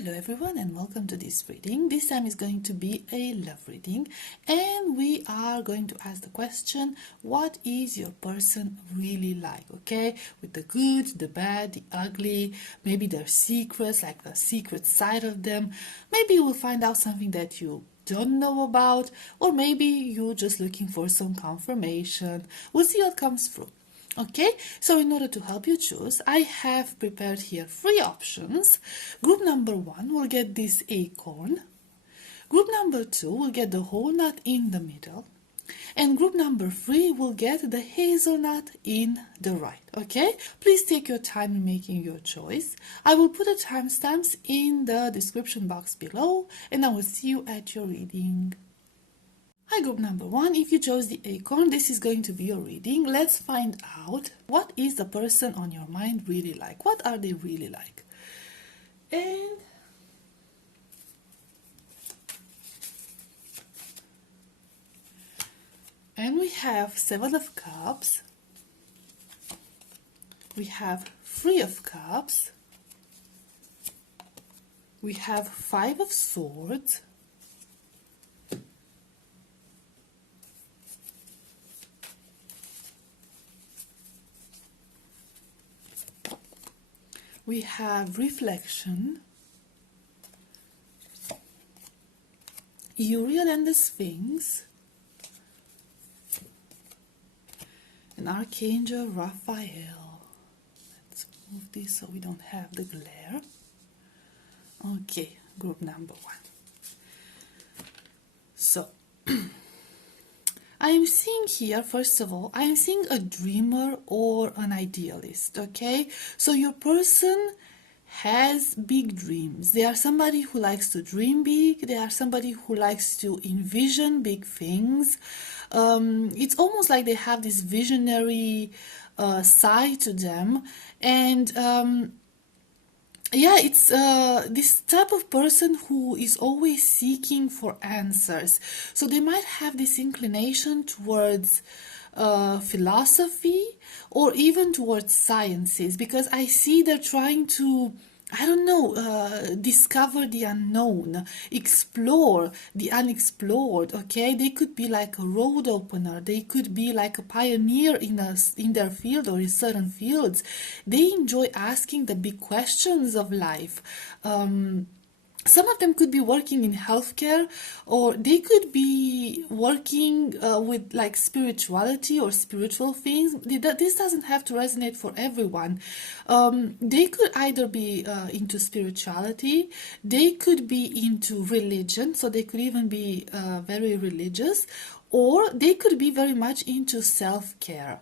Hello everyone and welcome to this reading. This time is going to be a love reading and we are going to ask the question, what is your person really like? Okay, with the good, the bad, the ugly, maybe their secrets, like the secret side of them. Maybe you will find out something that you don't know about, or maybe you're just looking for some confirmation. We'll see what comes through. Okay, so in order to help you choose, I have prepared here 3 options. Group number 1 will get this acorn. Group number 2 will get the whole nut in the middle. And group number 3 will get the hazelnut in the right. Okay, please take your time in making your choice. I will put the timestamps in the description box below, and I will see you at your reading. Hi group number 1, if you chose the acorn, this is going to be your reading. Let's find out, what is the person on your mind really like? What are they really like? And we have 7 of Cups, we have 3 of Cups, we have 5 of Swords, we have Reflection, Uriel and the Sphinx, and Archangel Raphael. Let's move this so we don't have the glare. Okay, group number 1. So, I am seeing here, first of all, I am seeing a dreamer or an idealist, okay? So your person has big dreams. They are somebody who likes to dream big. They are somebody who likes to envision big things. It's almost like they have this visionary side to them. And yeah, it's this type of person who is always seeking for answers. So they might have this inclination towards philosophy or even towards sciences, because I see they're trying to, I don't know, discover the unknown, explore the unexplored, okay? They could be like a road opener. They could be like a pioneer in their field or in certain fields. They enjoy asking the big questions of life. Some of them could be working in healthcare, or they could be working with like spirituality or spiritual things. This doesn't have to resonate for everyone. They could either be into spirituality, they could be into religion, so they could even be very religious, or they could be very much into self-care.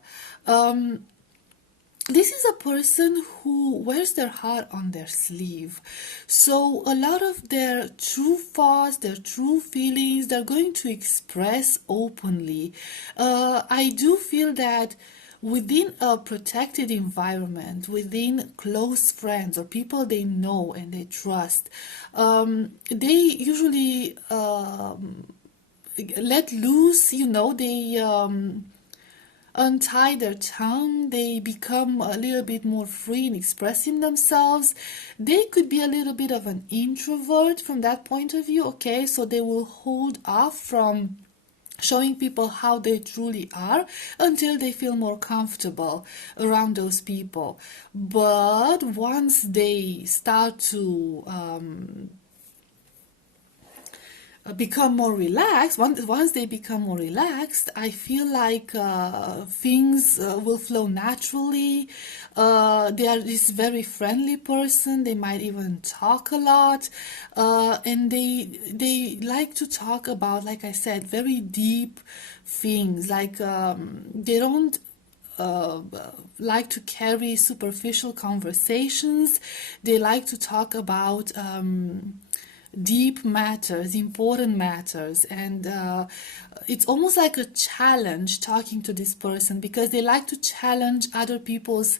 This is a person who wears their heart on their sleeve. So a lot of their true thoughts, their true feelings, they're going to express openly. I do feel that within a protected environment, within close friends or people they know and they trust, they usually let loose, you know, they untie their tongue, they become a little bit more free in expressing themselves. They could be a little bit of an introvert from that point of view, okay? So they will hold off from showing people how they truly are until they feel more comfortable around those people. But once they start to become more relaxed, once they become more relaxed, I feel like things will flow naturally. They are this very friendly person. They might even talk a lot, and they like to talk about, like I said, very deep things. Like they don't like to carry superficial conversations. They like to talk about deep matters, important matters, and it's almost like a challenge talking to this person, because they like to challenge other people's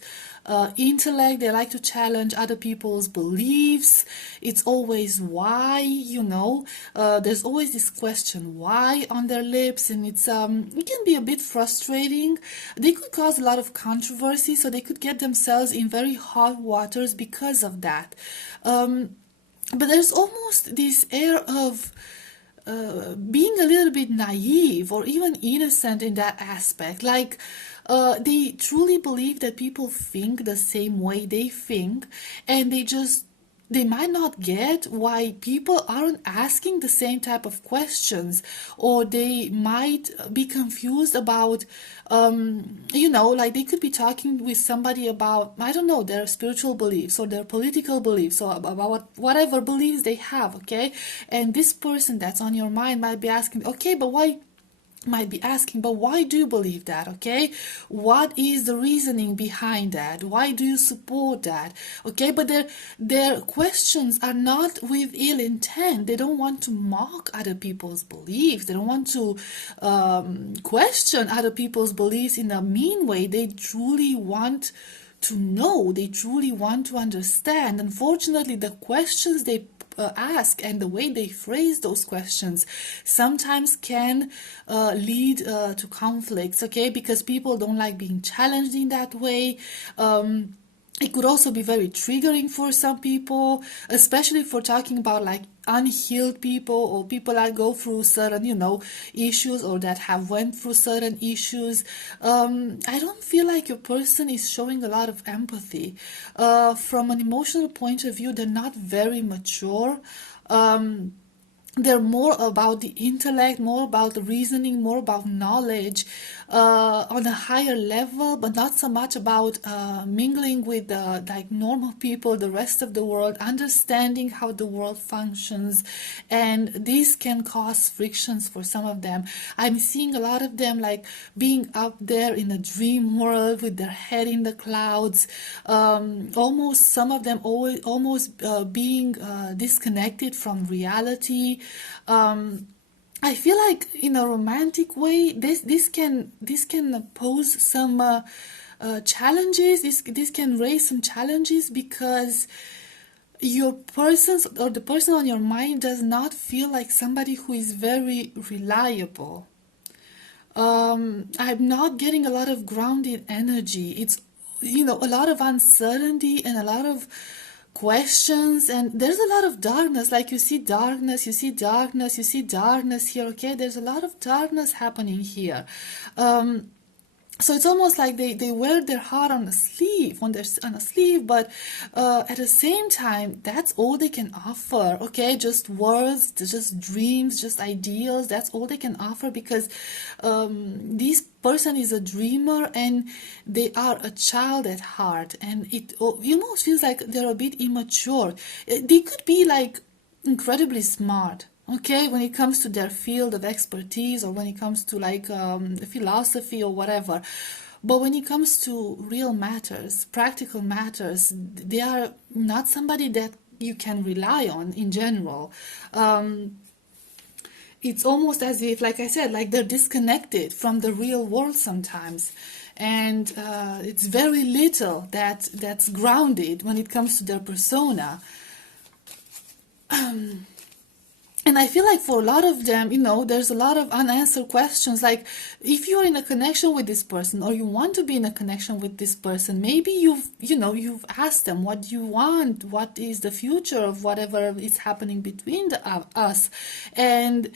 intellect, they like to challenge other people's beliefs. It's always why, you know, there's always this question why on their lips, and it can be a bit frustrating. They could cause a lot of controversy, so they could get themselves in very hot waters because of that. but there's almost this air of being a little bit naive or even innocent in that aspect. Like they truly believe that people think the same way they think, and they might not get why people aren't asking the same type of questions, or they might be confused about, like they could be talking with somebody about, I don't know, their spiritual beliefs or their political beliefs or about whatever beliefs they have, okay? And this person that's on your mind might be asking, okay, but why? Might be asking, but why do you believe that? Okay, what is the reasoning behind that? Why do you support that? Okay, but their questions are not with ill intent. They don't want to mock other people's beliefs. They don't want to question other people's beliefs in a mean way. They truly want to know, they truly want to understand. Unfortunately, the questions they ask and the way they phrase those questions sometimes can lead to conflicts, okay? Because people don't like being challenged in that way. It could also be very triggering for some people, especially for talking about like unhealed people or people that go through certain, issues or that have went through certain issues. I don't feel like your person is showing a lot of empathy. From an emotional point of view, they're not very mature. They're more about the intellect, more about the reasoning, more about knowledge on a higher level, but not so much about mingling with like normal people, the rest of the world, understanding how the world functions, and this can cause frictions for some of them. I'm seeing a lot of them like being up there in a dream world with their head in the clouds, almost some of them almost being disconnected from reality. I feel like in a romantic way, this can pose some challenges. This can raise some challenges because your person or the person on your mind does not feel like somebody who is very reliable. I'm not getting a lot of grounded energy. It's a lot of uncertainty and a lot of questions, and there's a lot of darkness. Like you see darkness, you see darkness, you see darkness here. Okay, there's a lot of darkness happening here. So it's almost like they wear their heart on a sleeve, but at the same time, that's all they can offer. Okay, just words, just dreams, just ideals. That's all they can offer because this person is a dreamer and they are a child at heart, and it almost feels like they're a bit immature. They could be like incredibly smart, okay, when it comes to their field of expertise, or when it comes to like philosophy or whatever, but when it comes to real matters, practical matters, they are not somebody that you can rely on in general. It's almost as if, like I said, like they're disconnected from the real world sometimes, and it's very little that's grounded when it comes to their persona. And I feel like for a lot of them, there's a lot of unanswered questions. Like if you're in a connection with this person, or you want to be in a connection with this person, maybe you've asked them what you want, what is the future of whatever is happening between us, and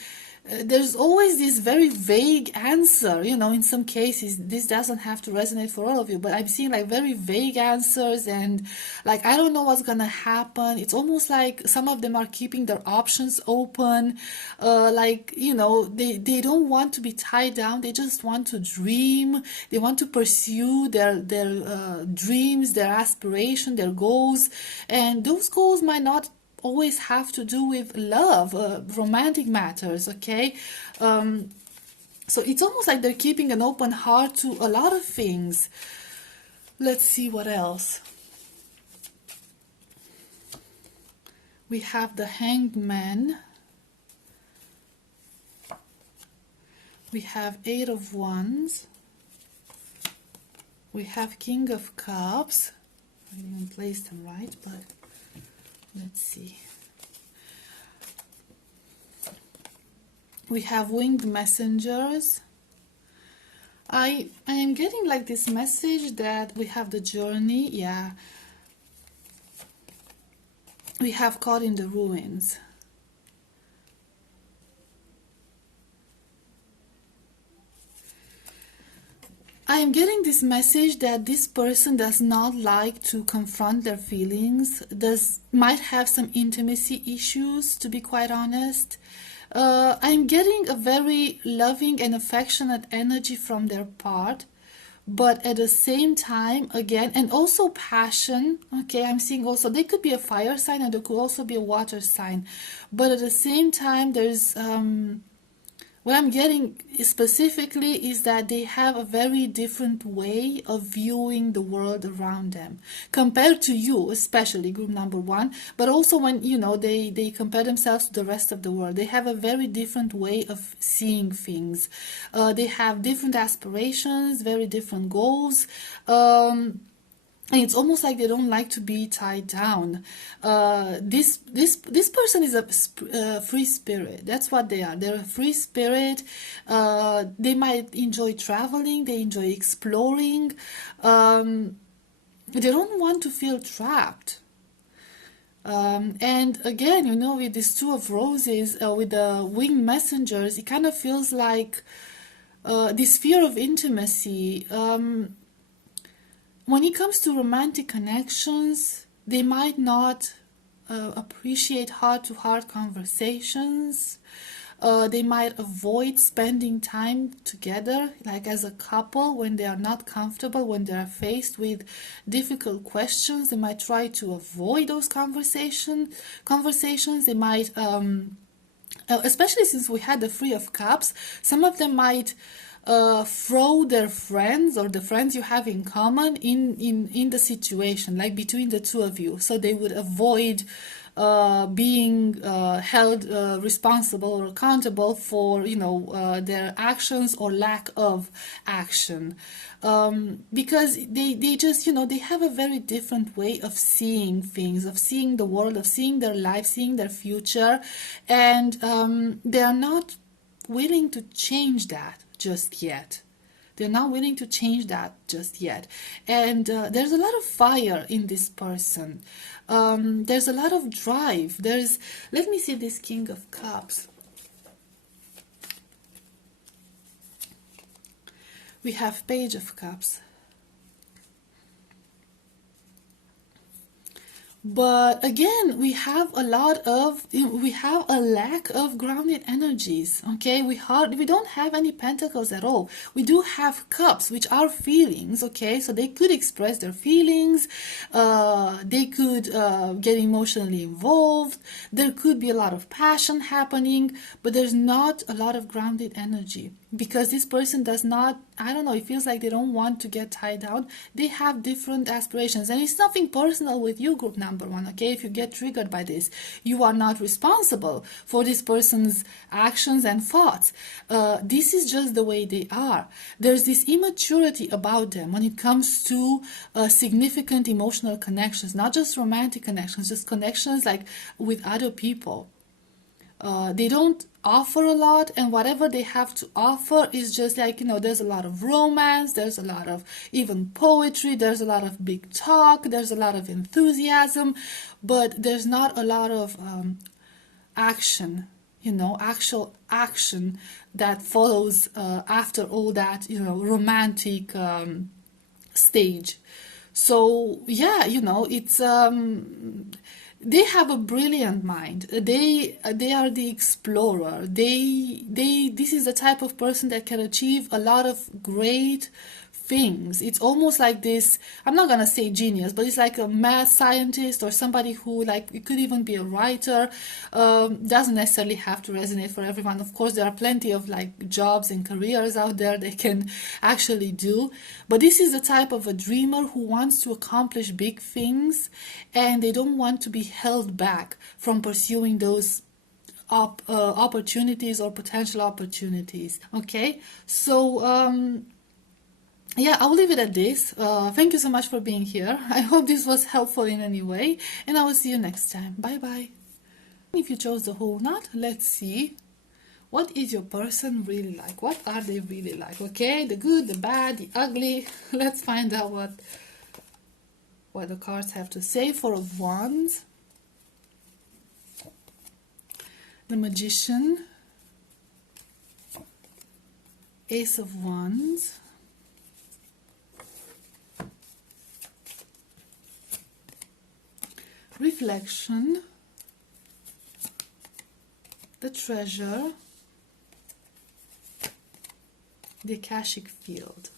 there's always this very vague answer. In some cases, this doesn't have to resonate for all of you, but I'm seeing like very vague answers, and like I don't know what's gonna happen. It's almost like some of them are keeping their options open. They don't want to be tied down. They just want to dream. They want to pursue their dreams, their aspiration, their goals, and those goals might not always have to do with love, romantic matters, okay? So it's almost like they're keeping an open heart to a lot of things. Let's see what else. We have the Hanged Man. We have Eight of Wands. We have King of Cups. I didn't place them right, but let's see. We have Winged Messengers. I am getting like this message that we have the journey, yeah. we have caught in the ruins. I am getting this message that this person does not like to confront their feelings, might have some intimacy issues, to be quite honest. I'm getting a very loving and affectionate energy from their part, but at the same time, again, and also passion. Okay, I'm seeing also they could be a fire sign and they could also be a water sign, but at the same time, there's what I'm getting specifically is that they have a very different way of viewing the world around them compared to you, especially group number one, but also when, you know, they compare themselves to the rest of the world. They have a very different way of seeing things. They have different aspirations, very different goals. And it's almost like they don't like to be tied down. This person is a free spirit. That's what they are. They're a free spirit. They might enjoy traveling. They enjoy exploring. They don't want to feel trapped. And again, you know, with this Two of Roses, with the winged messengers, it kind of feels like this fear of intimacy. When it comes to romantic connections, they might not appreciate heart-to-heart conversations. They might avoid spending time together, like as a couple, when they are not comfortable, when they are faced with difficult questions. They might try to avoid those conversations. They might, especially since we had the Three of Cups, some of them might throw their friends or the friends you have in common in the situation, like between the two of you, so they would avoid being held responsible or accountable for, you know, their actions or lack of action, because they just, you know, they have a very different way of seeing things, of seeing the world, of seeing their life, seeing their future, and they are not willing to change that just yet. They're not willing to change that just yet. And there's a lot of fire in this person. There's a lot of drive. Let me see this King of Cups. We have Page of Cups. But again, we have a lack of grounded energies. Okay, we don't have any pentacles at all. We do have cups, which are feelings. Okay, so they could express their feelings. They could get emotionally involved. There could be a lot of passion happening, but there's not a lot of grounded energy, because this person does not, I don't know, it feels like they don't want to get tied down. They have different aspirations, and it's nothing personal with you, group number one. Okay, if you get triggered by this, you are not responsible for this person's actions and thoughts. This is just the way they are. There's this immaturity about them when it comes to significant emotional connections, not just romantic connections, just connections like with other people. They don't offer a lot, and whatever they have to offer is just like, you know, there's a lot of romance, there's a lot of even poetry, there's a lot of big talk, there's a lot of enthusiasm, but there's not a lot of action, you know, actual action that follows after all that, you know, romantic stage. So yeah, you know, it's they have a brilliant mind. They are the explorer. This is the type of person that can achieve a lot of great things. It's almost like this, I'm not gonna say genius, but it's like a math scientist or somebody who, like, it could even be a writer. Doesn't necessarily have to resonate for everyone. Of course, there are plenty of like jobs and careers out there they can actually do, but this is the type of a dreamer who wants to accomplish big things, and they don't want to be held back from pursuing those opportunities or potential opportunities. Okay, so yeah, I'll leave it at this. Thank you so much for being here. I hope this was helpful in any way, and I will see you next time. Bye bye. If you chose the whole knot, let's see. What is your person really like? What are they really like? Okay, the good, the bad, the ugly. Let's find out what the cards have to say. Four of Wands. the Magician, Ace of Wands, Reflection, the Treasure, the Akashic Field.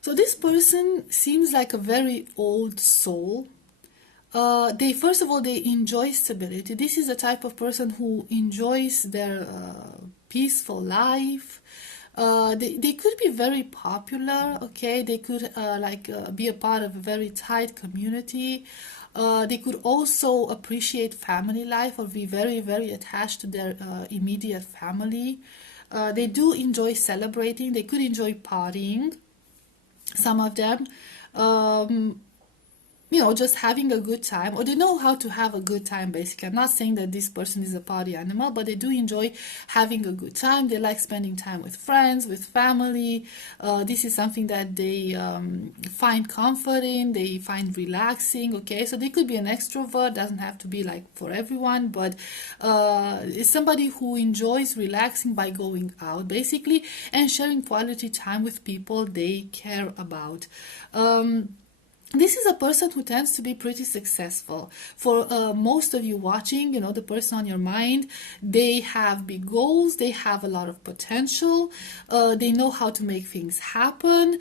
So this person seems like a very old soul. They first of all, they enjoy stability. This is the type of person who enjoys their peaceful life. They could be very popular, okay? They could be a part of a very tight community. They could also appreciate family life or be very, very attached to their immediate family. They do enjoy celebrating. They could enjoy partying, some of them. Just having a good time, or they know how to have a good time, basically. I'm not saying that this person is a party animal, but they do enjoy having a good time. They like spending time with friends, with family. This is something that they find comfort in, they find relaxing, okay? So they could be an extrovert, doesn't have to be like for everyone, but it's somebody who enjoys relaxing by going out, basically, and sharing quality time with people they care about. This is a person who tends to be pretty successful. For most of you watching, the person on your mind, they have big goals, they have a lot of potential, they know how to make things happen.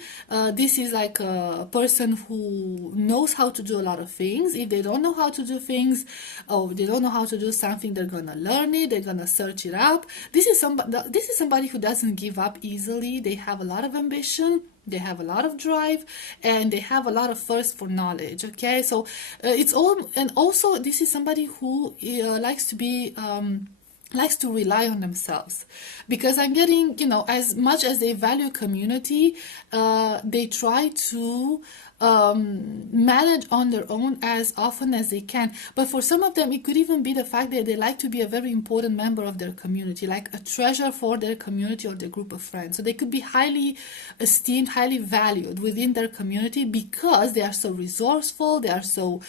This is like a person who knows how to do a lot of things. If they don't know how to do things, or they don't know how to do something, they're gonna learn it, they're gonna search it up. This is somebody who doesn't give up easily. They have a lot of ambition, they have a lot of drive, and they have a lot of thirst for knowledge, okay? So it's all, and also this is somebody who likes to rely on themselves, because I'm getting, as much as they value community, they try to manage on their own as often as they can. But for some of them, it could even be the fact that they like to be a very important member of their community, like a treasure for their community or their group of friends. So they could be highly esteemed, highly valued within their community because they are so resourceful, they are so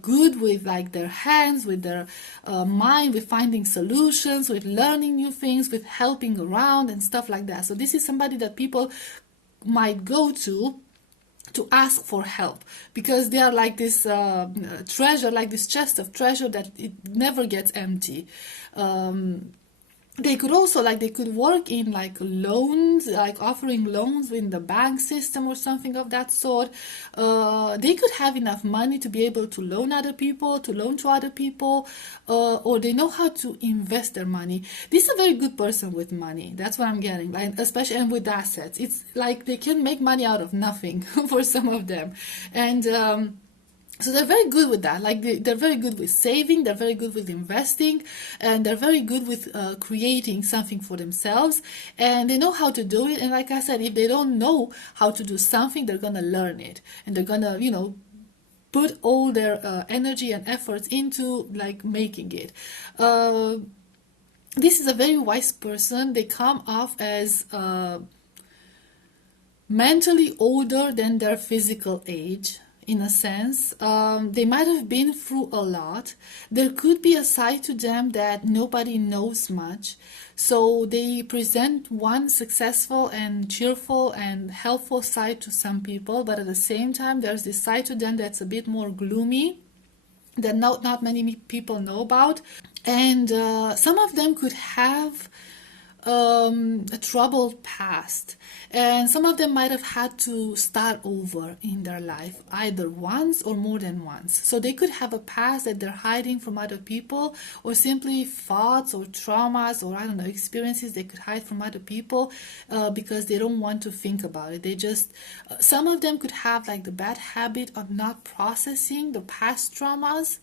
good with like their hands, with their mind, with finding solutions, with learning new things, with helping around and stuff like that. So this is somebody that people might go to ask for help, because they are like this treasure, like this chest of treasure that it never gets empty. They could also, they could work in like loans, like offering loans in the bank system or something of that sort. They could have enough money to be able to loan to other people, or they know how to invest their money. This is a very good person with money. That's what I'm getting, especially, and with assets. It's like they can make money out of nothing for some of them. And so they're very good with that. They're very good with saving, they're very good with investing, and they're very good with creating something for themselves. And they know how to do it. And like I said, if they don't know how to do something, they're gonna learn it, and they're gonna, put all their energy and efforts into making it. This is a very wise person. They come off as mentally older than their physical age. In a sense, they might have been through a lot. There could be a side to them that nobody knows much. So they present one successful and cheerful and helpful side to some people, but at the same time, there's this side to them that's a bit more gloomy, that not many people know about. And some of them could have a troubled past, and some of them might have had to start over in their life, either once or more than once. So they could have a past that they're hiding from other people, or simply thoughts or traumas or experiences they could hide from other people because they don't want to think about it. They just some of them could have the bad habit of not processing the past traumas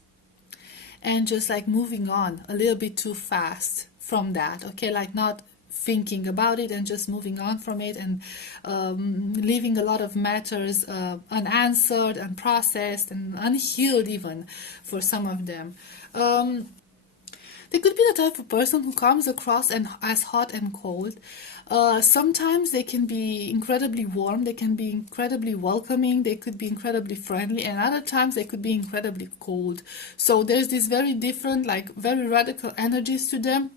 and just moving on a little bit too fast from that, okay? Not thinking about it and just moving on from it, and leaving a lot of matters unanswered, unprocessed, and unhealed even for some of them. They could be the type of person who comes across and as hot and cold. Sometimes they can be incredibly warm, they can be incredibly welcoming, they could be incredibly friendly, and other times they could be incredibly cold. So there's this very different, like very radical energies to them.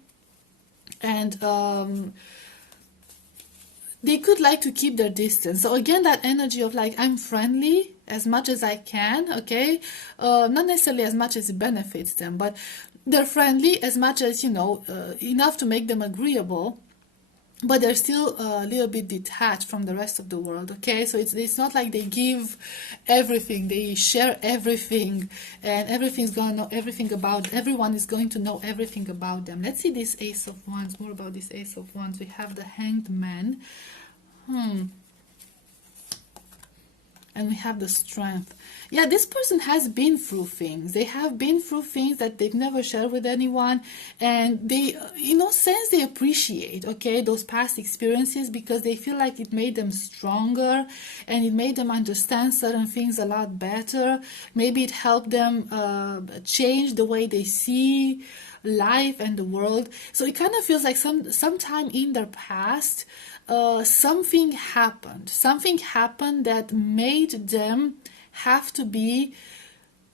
And they could like to keep their distance. So again, that energy of like, I'm friendly as much as I can, okay? Not necessarily as much as it benefits them, but they're friendly as much as, you know, enough to make them agreeable, but they're still a little bit detached from the rest of the world, okay? So it's not like they give everything, they share everything, and everything's gonna know everything about, everyone is going to know everything about them. Let's see this Ace of Wands, more about this Ace of Wands. We have the Hanged Man. And we have the Strength. Yeah, this person has been through things. They have been through things that they've never shared with anyone. And they, in no sense, they appreciate, okay, those past experiences, because they feel like it made them stronger and it made them understand certain things a lot better. Maybe it helped them change the way they see life and the world. So it kind of feels like sometime in their past, something happened that made them have to be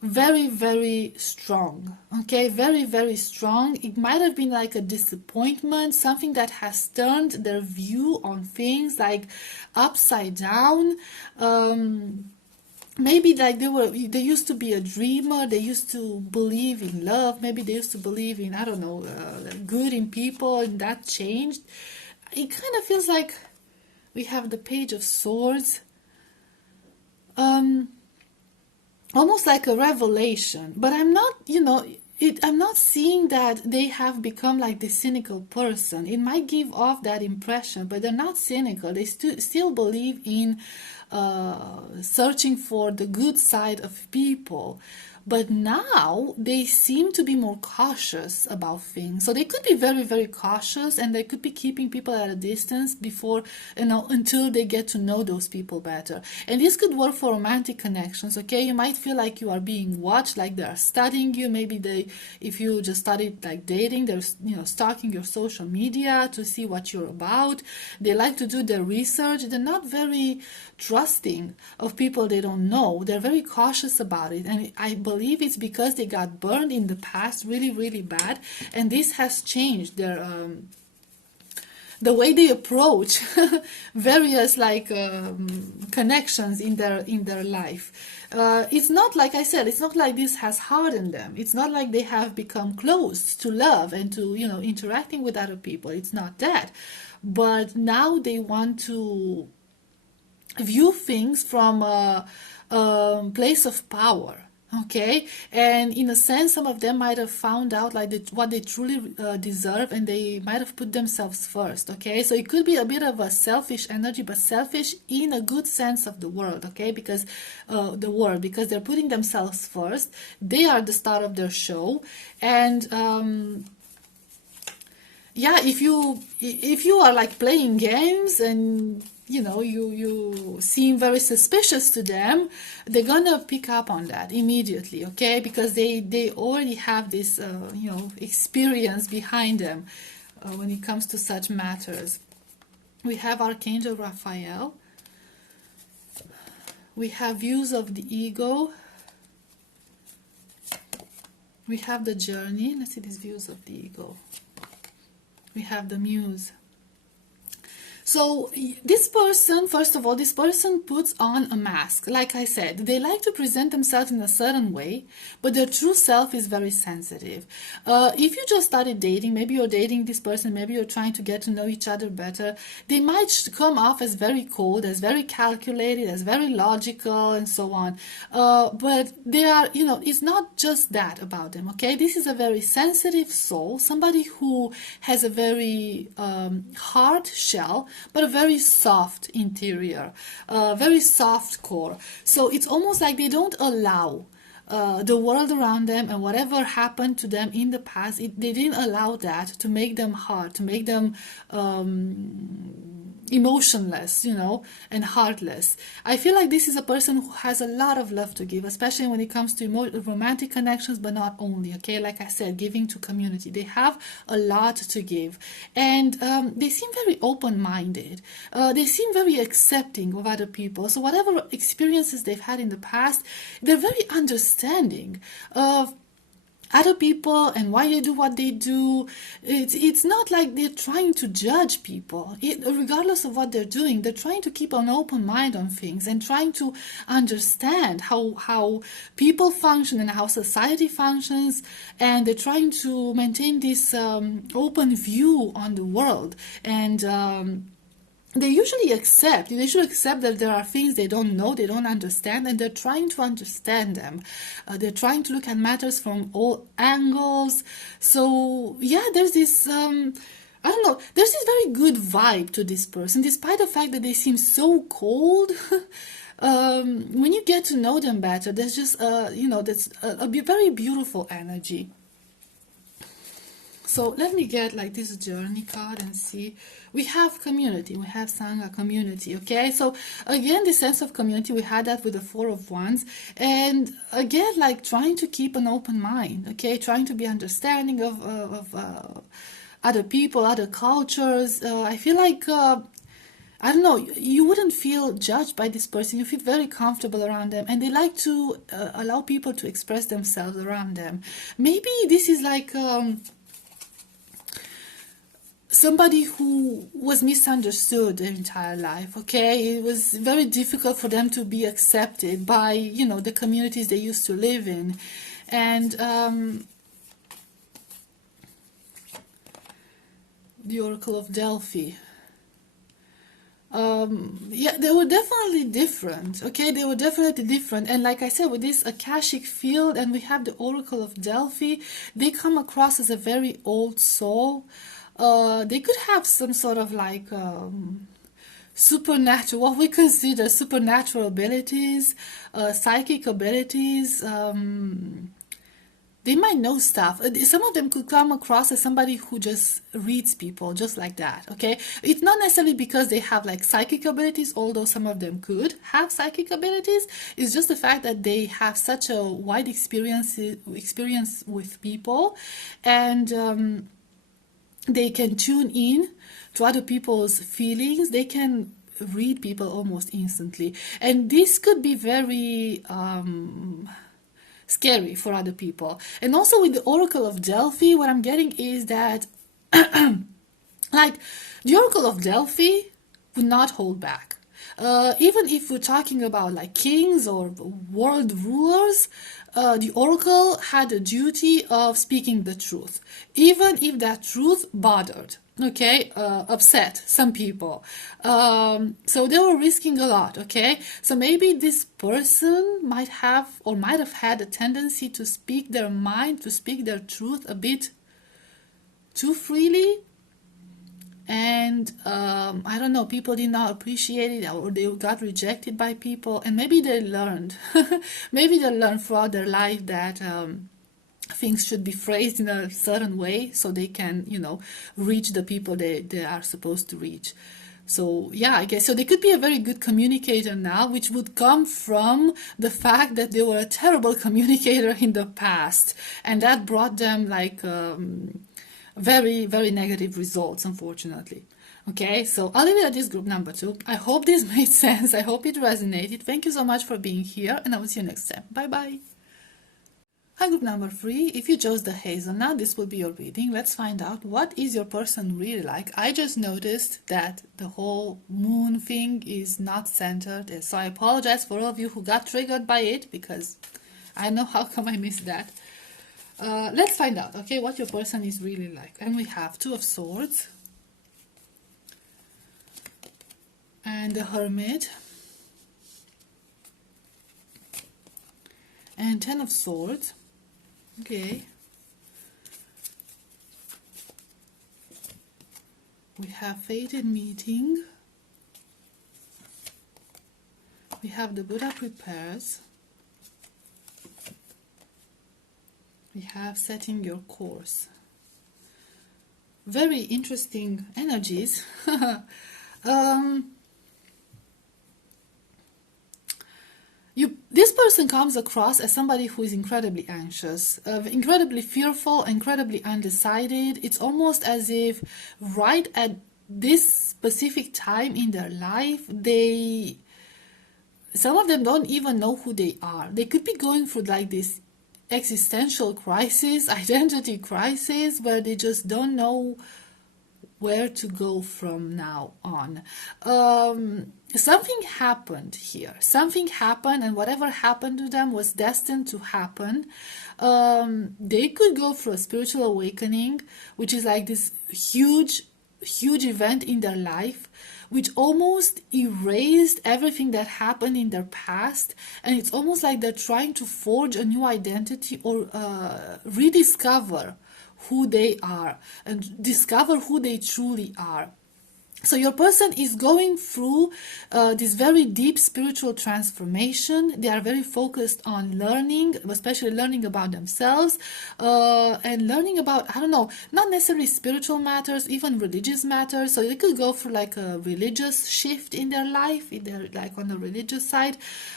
very, very strong, okay, very, very strong. It might have been like a disappointment, something that has turned their view on things like upside down. Maybe like they used to be a dreamer, they used to believe in love, maybe they used to believe in, I don't know, good in people, and that changed. It kind of feels like we have the Page of Swords, almost like a revelation. But I'm not, you know, I'm not seeing that they have become like the cynical person. It might give off that impression, but they're not cynical. They still believe in searching for the good side of people. But now they seem to be more cautious about things. So they could be very, very cautious, and they could be keeping people at a distance before, you know, until they get to know those people better. And this could work for romantic connections, okay? You might feel like you are being watched, like they are studying you. Maybe if you just started like dating, they're, you know, stalking your social media to see what you're about. They like to do their research. They're not very trusting of people they don't know. They're very cautious about it. And I believe it's because they got burned in the past really, really bad, and this has changed their the way they approach various like connections in their life. It's not, like I said, it's not like this has hardened them. It's not like they have become closed to love and to, you know, interacting with other people. It's not that. But now they want to view things from a place of power. Okay, and in a sense, some of them might have found out like what they truly deserve, and they might have put themselves first. Okay, so it could be a bit of a selfish energy, but selfish in a good sense of the word. Okay, because because they're putting themselves first. They are the star of their show, and yeah, if you are like playing games and you know you seem very suspicious to them, they're gonna pick up on that immediately, okay, because they already have this you know, experience behind them when it comes to such matters. We have Archangel Raphael. We have views of the ego. We have the Journey. Let's see these views of the ego. We have the Muse. So this person, first of all, this person puts on a mask. Like I said, they like to present themselves in a certain way, but their true self is very sensitive. If you just started dating, maybe you're dating this person, maybe you're trying to get to know each other better, they might come off as very cold, as very calculated, as very logical, and so on. But they are, you know, it's not just that about them, okay? This is a very sensitive soul, somebody who has a very hard shell, but a very soft interior, very soft core. So it's almost like they don't allow the world around them and whatever happened to them in the past, they didn't allow that to make them hard, to make them emotionless, and heartless. I feel like this is a person who has a lot of love to give, especially when it comes to romantic connections, but not only, okay? Like I said, giving to community. They have a lot to give. And they seem very open-minded. They seem very accepting of other people. So whatever experiences they've had in the past, they're very understanding of other people and why they do what they do. It's not like they're trying to judge people. Regardless of what they're doing, they're trying to keep an open mind on things and trying to understand how people function and how society functions, and they're trying to maintain this open view on the world. And they should accept that there are things they don't know, they don't understand, and they're trying to understand them. They're trying to look at matters from all angles. So yeah, there's this I don't know, there's this very good vibe to this person, despite the fact that they seem so cold. When you get to know them better, there's just there's a very beautiful energy. So let me get like this journey card and see. We have community, we have Sangha community, okay? So again, the sense of community, we had that with the Four of Wands. And again, like trying to keep an open mind, okay? Trying to be understanding of other people, other cultures. I feel like, I don't know, you wouldn't feel judged by this person. You feel very comfortable around them, and they like to allow people to express themselves around them. Maybe this is like somebody who was misunderstood their entire life, okay? It was very difficult for them to be accepted by, the communities they used to live in. And the Oracle of Delphi. Yeah, they were definitely different, okay? They were definitely different. And like I said, with this Akashic field, and we have the Oracle of Delphi, they come across as a very old soul. They could have some sort of like supernatural, what we consider supernatural abilities, psychic abilities. They might know stuff. Some of them could come across as somebody who just reads people just like that, okay? It's not necessarily because they have like psychic abilities, although some of them could have psychic abilities. It's just the fact that they have such a wide experience with people, and they can tune in to other people's feelings. They can read people almost instantly. And this could be very scary for other people. And also with the Oracle of Delphi, what I'm getting is that like the Oracle of Delphi would not hold back. Even if we're talking about like kings or world rulers, the oracle had a duty of speaking the truth, even if that truth bothered, okay, upset some people. So they were risking a lot, okay? So maybe this person might have had a tendency to speak their mind, to speak their truth a bit too freely. And I don't know, people did not appreciate it, or they got rejected by people, and maybe they learned maybe they learned throughout their life that things should be phrased in a certain way so they can reach the people they are supposed to reach. So yeah, I guess so they could be a very good communicator now, which would come from the fact that they were a terrible communicator in the past, and that brought them like very, very negative results, unfortunately. Okay, so I'll leave it at this group number 2. I hope this made sense. I hope it resonated. Thank you so much for being here, and I will see you next time. Bye bye. Hi, group number 3. If you chose the hazelnut, this will be your reading. Let's find out, what is your person really like? I just noticed that the whole moon thing is not centered, so I apologize for all of you who got triggered by it, because I know how come I missed that. Let's find out, okay, what your person is really like. And we have Two of Swords, and the Hermit, and Ten of Swords. Okay, we have Fated Meeting, we have the Buddha Prepares, we have Setting Your Course. Very interesting energies. Um, this person comes across as somebody who is incredibly anxious, incredibly fearful, incredibly undecided. It's almost as if right at this specific time in their life, some of them don't even know who they are. They could be going through like this existential crisis, identity crisis, where they just don't know where to go from now on. Something happened here. Something happened, and whatever happened to them was destined to happen. They could go through a spiritual awakening, which is like this huge event in their life, which almost erased everything that happened in their past, and it's almost like they're trying to forge a new identity or rediscover who they are and discover who they truly are. So your person is going through this very deep spiritual transformation. They are very focused on learning, especially learning about themselves, and learning about, I don't know, not necessarily spiritual matters, even religious matters. So they could go through like a religious shift in their life, in their, like on the religious side.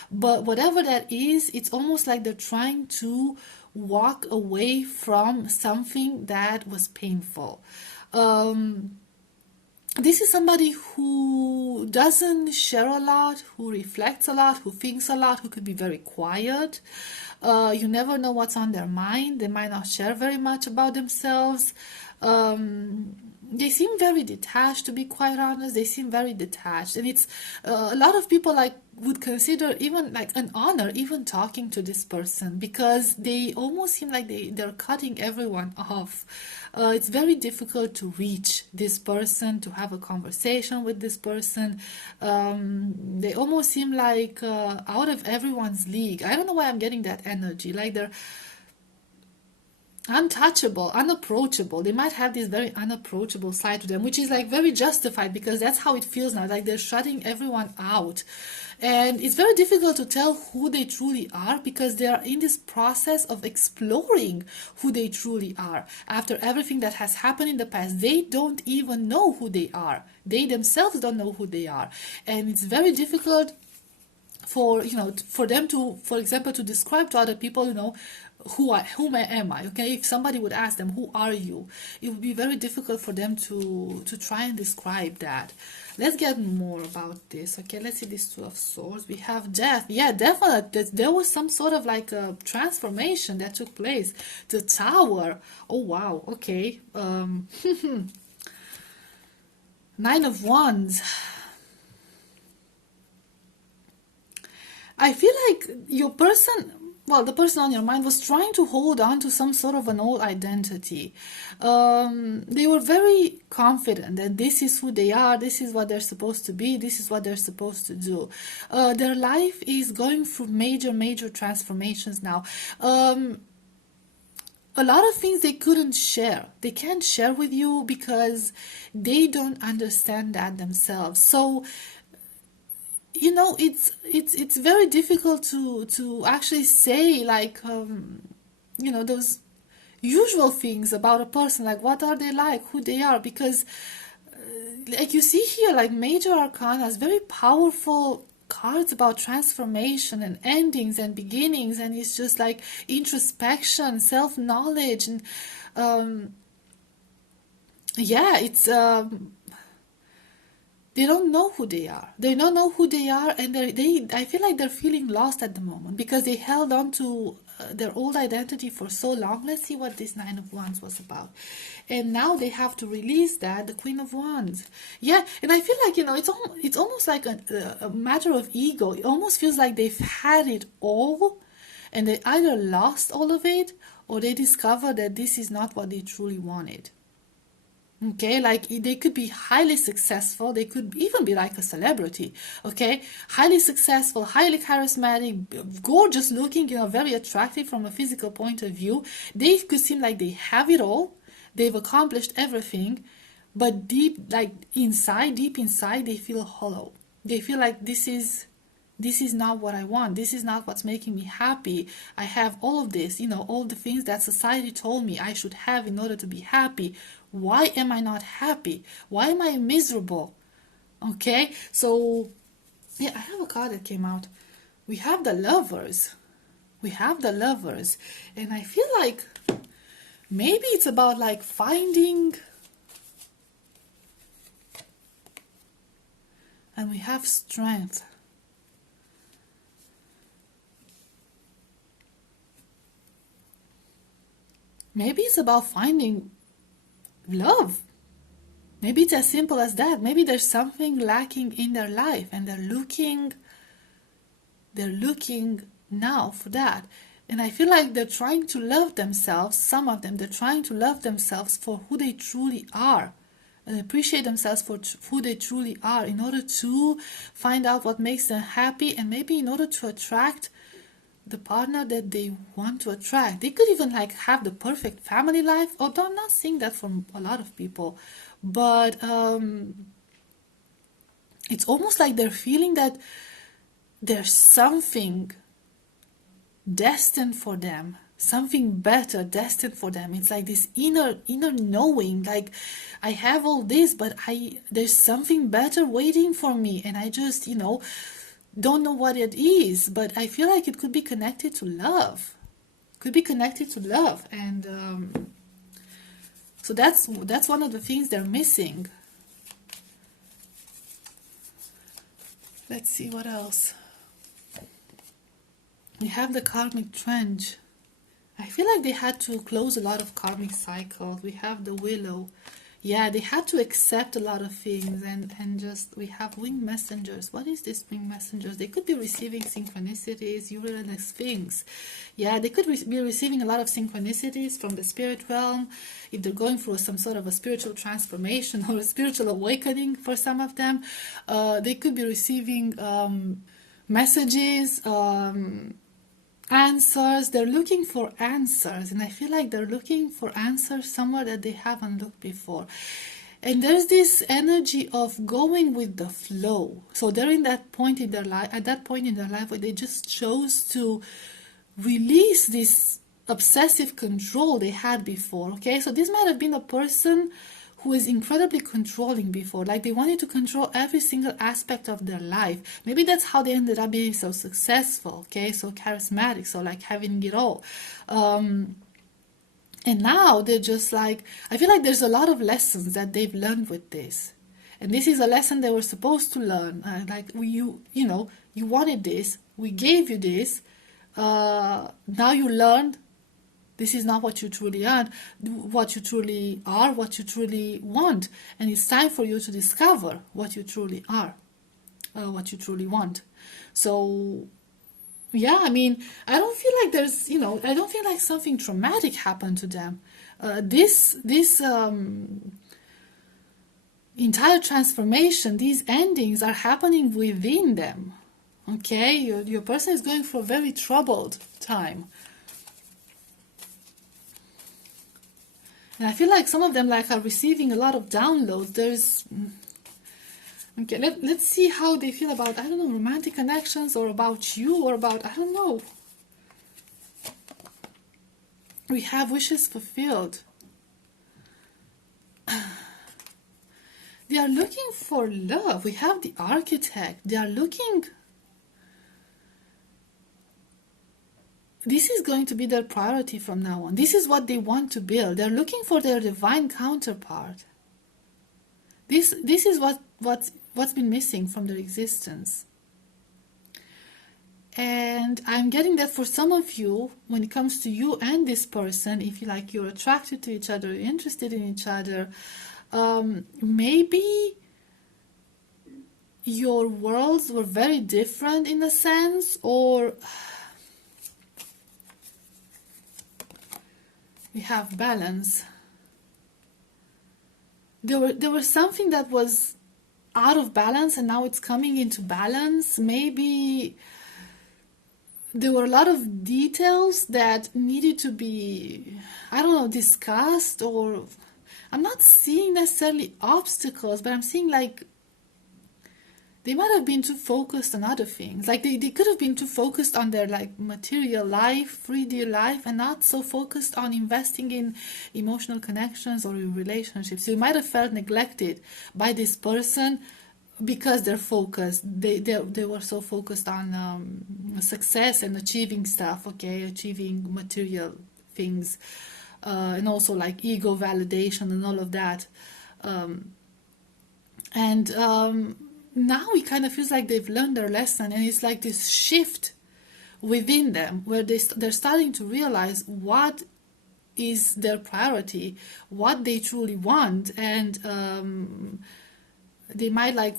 But whatever that is, it's almost like they're trying to walk away from something that was painful. This is somebody who doesn't share a lot, who reflects a lot, who thinks a lot, who could be very quiet. You never know what's on their mind. They might not share very much about themselves. They seem very detached, to be quite honest. They seem very detached, and it's a lot of people like would consider even like an honor even talking to this person, because they almost seem like they're cutting everyone off. It's very difficult to reach this person, to have a conversation with this person. They almost seem like out of everyone's league. I don't know why I'm getting that energy, like they're untouchable, unapproachable. They might have this very unapproachable side to them, which is like very justified, because that's how it feels now, like they're shutting everyone out. And it's very difficult to tell who they truly are, because they are in this process of exploring who they truly are. After everything that has happened in the past, they don't even know who they are. They themselves don't know who they are. And it's very difficult for them to, for example, to describe to other people, whom am I? Okay, if somebody would ask them, who are you? It would be very difficult for them to try and describe that. Let's get more about this. Okay, let's see this Two of Swords. We have death. Yeah, definitely. There was some sort of like a transformation that took place. The Tower. Oh wow. Okay. Nine of Wands. I feel like your person, well, the person on your mind was trying to hold on to some sort of an old identity. They were very confident that this is who they are, this is what they're supposed to be, this is what they're supposed to do. Their life is going through major transformations now. A lot of things they couldn't share. They can't share with you because they don't understand that themselves. So it's very difficult to actually say like those usual things about a person, like what are they like, who they are, because like you see here, like major arcana has very powerful cards about transformation and endings and beginnings, and it's just like introspection, self-knowledge, and it's they don't know who they are. They don't know who they are, and I feel like they're feeling lost at the moment because they held on to their old identity for so long. Let's see what this Nine of Wands was about. And now they have to release that, the Queen of Wands. Yeah, and I feel like, it's almost like a matter of ego. It almost feels like they've had it all, and they either lost all of it, or they discovered that this is not what they truly wanted. Okay, like they could be highly successful, they could even be like a celebrity, okay, highly successful, highly charismatic, gorgeous looking, very attractive from a physical point of view. They could seem like they have it all, they've accomplished everything, but deep inside, they feel hollow. They feel like this is not what I want. This is not what's making me happy. I have all of this, all the things that society told me I should have in order to be happy. Why am I not happy? Why am I miserable? Okay, so yeah, I have a card that came out. We have the lovers. We have the lovers. And I feel like maybe it's about like finding, and we have strength. Maybe it's about finding love. Maybe it's as simple as that. Maybe there's something lacking in their life and they're looking now for that. And I feel like they're trying to love themselves, some of them, they're trying to love themselves for who they truly are and appreciate themselves for who they truly are in order to find out what makes them happy, and maybe in order to attract the partner that they want to attract. They could even like have the perfect family life, although I'm not seeing that from a lot of people. But it's almost like they're feeling that there's something destined for them, something better destined for them. It's like this inner knowing, like I have all this, but there's something better waiting for me, and I just don't know what it is. But I feel like it could be connected to love, and so that's one of the things they're missing. Let's see what else. We have the karmic trench. I feel like they had to close a lot of karmic cycles. We have the willow. Yeah, they had to accept a lot of things, and just we have winged messengers. What is this winged messengers? They could be receiving synchronicities, Uranus things. Yeah, they could be receiving a lot of synchronicities from the spirit realm if they're going through some sort of a spiritual transformation or a spiritual awakening. For some of them, they could be receiving messages, answers. They're looking for answers, and I feel like they're looking for answers somewhere that they haven't looked before. And there's this energy of going with the flow. So they're in that point in their life, at that point in their life where they just chose to release this obsessive control they had before. Okay, so this might have been a person who is incredibly controlling before, like they wanted to control every single aspect of their life. Maybe that's how they ended up being so successful, okay, so charismatic, so like having it all. And now they're just like, I feel like there's a lot of lessons that they've learned with this, and this is a lesson they were supposed to learn. Like you wanted this, we gave you this, now you learned this is not what you truly are, what you truly are, what you truly want. And it's time for you to discover what you truly are, what you truly want. So, yeah, I mean, I don't feel like I don't feel like something traumatic happened to them. This entire transformation, these endings are happening within them. Okay, your person is going through a very troubled time. And I feel like some of them are receiving a lot of downloads. Okay, let's see how they feel about, I don't know, romantic connections, or about you, or about, I don't know. We have wishes fulfilled. They are looking for love. We have the architect. They are looking. This is going to be their priority from now on. This is what they want to build. They're looking for their divine counterpart. This is what's been missing from their existence. And I'm getting that for some of you, when it comes to you and this person, if you're attracted to each other, interested in each other, maybe your worlds were very different in a sense, or we have balance. There was something that was out of balance, and now it's coming into balance. Maybe there were a lot of details that needed to be, I don't know, discussed, or I'm not seeing necessarily obstacles, but I'm seeing they might have been too focused on other things. They could have been too focused on their material life, 3D life, and not so focused on investing in emotional connections or in relationships. So you might have felt neglected by this person because they're focused, they were so focused on success and achieving stuff, okay, achieving material things, and also like ego validation and all of that. And now it kind of feels like they've learned their lesson, and it's like this shift within them where they're starting to realize what is their priority, what they truly want, and they might like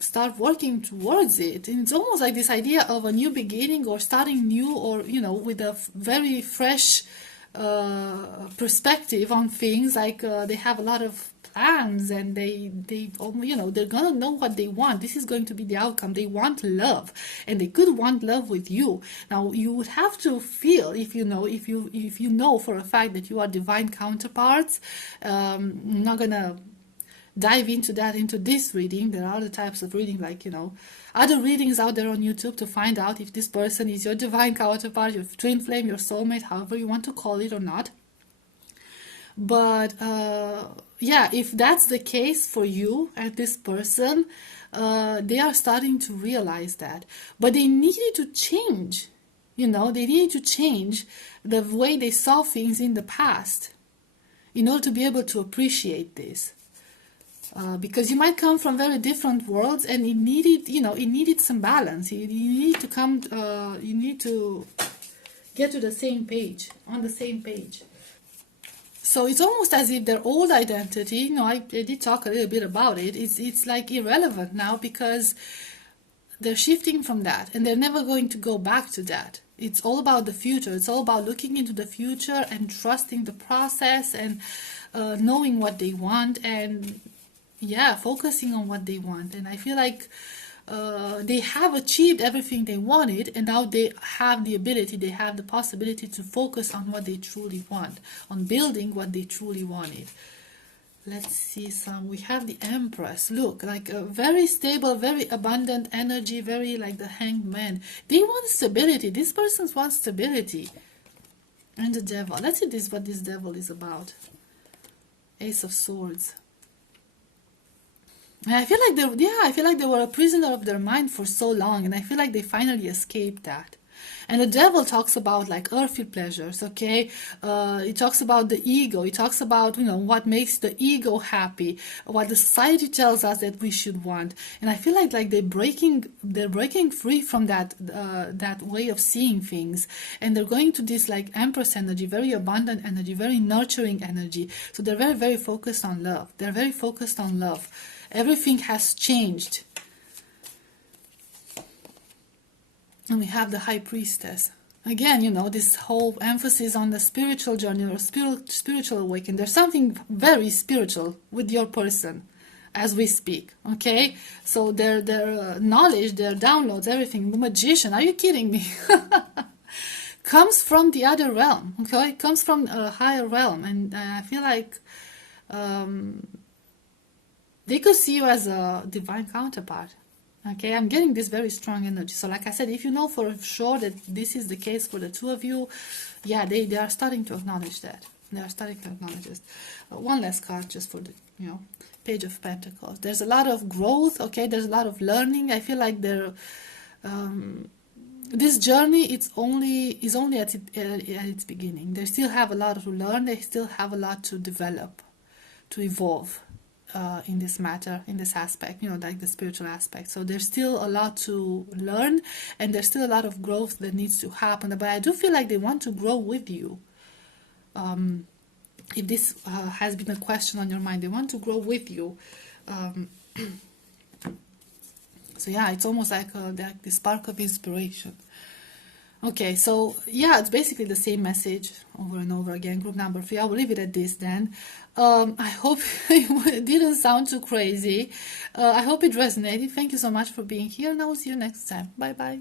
start working towards it. And it's almost like this idea of a new beginning, or starting new, or with a very fresh perspective on things. Like they have a lot of plans, and they're gonna know what they want. This is going to be the outcome. They want love, and they could want love with you. Now you would have to feel, if you know for a fact that you are divine counterparts. I'm not gonna dive into this reading. There are other types of reading, like other readings out there on YouTube, to find out if this person is your divine counterpart, your twin flame, your soulmate, however you want to call it or not. But yeah, if that's the case for you and this person, they are starting to realize that. But they needed to change, they needed to change the way they saw things in the past in order to be able to appreciate this. Because you might come from very different worlds, and it needed some balance. You need to get to the same page, on the same page. So it's almost as if their old identity, I did talk a little bit about it, it's like irrelevant now, because they're shifting from that, and they're never going to go back to that. It's all about the future. It's all about looking into the future and trusting the process, and knowing what they want, and focusing on what they want. And I feel like they have achieved everything they wanted, and now they have the ability, they have the possibility to focus on what they truly want, on building what they truly wanted. Let's see we have the Empress. Look, like a very stable, very abundant energy, very like the Hanged Man. They want stability. This person wants stability. And the Devil. Let's see what this Devil is about. Ace of Swords. And I feel like they were a prisoner of their mind for so long, and I feel like they finally escaped that. And the Devil talks about like earthly pleasures, okay? It talks about the ego. It talks about what makes the ego happy, what the society tells us that we should want. And I feel like they're breaking free from that way of seeing things, and they're going to this like Empress energy, very abundant energy, very nurturing energy. So they're very, very focused on love. They're very focused on love. Everything has changed. And we have the High Priestess. Again, this whole emphasis on the spiritual journey or spiritual awakening. There's something very spiritual with your person as we speak, okay? So their knowledge, their downloads, everything, the Magician, are you kidding me? Comes from the other realm, okay? Comes from a higher realm. And I feel like they could see you as a divine counterpart. Okay, I'm getting this very strong energy. So like I said, if you know for sure that this is the case for the two of you, they are starting to acknowledge that. They are starting to acknowledge this. One last card just for the, Page of Pentacles. There's a lot of growth, okay? There's a lot of learning. I feel like this journey is only at its beginning. They still have a lot to learn. They still have a lot to develop, to evolve. In this matter, in this aspect, like the spiritual aspect. So there's still a lot to learn, and there's still a lot of growth that needs to happen. But I do feel like they want to grow with you. If this has been a question on your mind, they want to grow with you. So it's almost like the spark of inspiration. Okay, so it's basically the same message over and over again. Group number 3. I will leave it at this then. I hope it didn't sound too crazy. I hope it resonated. Thank you so much for being here, and I will see you next time. Bye bye.